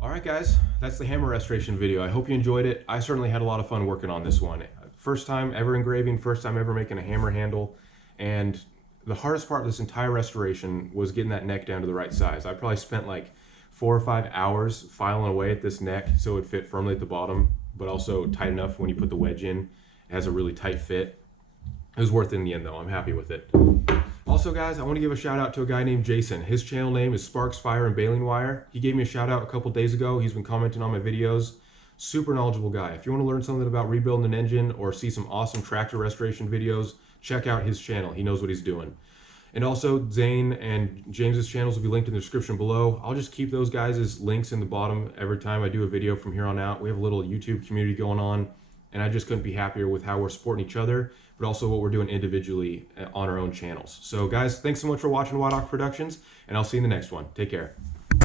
Alright guys, that's the hammer restoration video. I hope you enjoyed it. I certainly had a lot of fun working on this one. First time ever engraving, first time ever making a hammer handle, and the hardest part of this entire restoration was getting that neck down to the right size. I probably spent like 4 or 5 hours filing away at this neck so it would fit firmly at the bottom, but also tight enough when you put the wedge in. It has a really tight fit. It was worth it in the end though. I'm happy with it. Also guys, I want to give a shout out to a guy named Jason. His channel name is Sparks, Fire, and Baling Wire. He gave me a shout out a couple days ago. He's been commenting on my videos. Super knowledgeable guy. If you want to learn something about rebuilding an engine or see some awesome tractor restoration videos, check out his channel. He knows what he's doing. And also Zane and James's channels will be linked in the description below. I'll just keep those guys' links in the bottom every time I do a video from here on out. We have a little YouTube community going on, and I just couldn't be happier with how we're supporting each other, but also what we're doing individually on our own channels. So guys, thanks so much for watching Wild Hawk Productions, and I'll see you in the next one. Take care.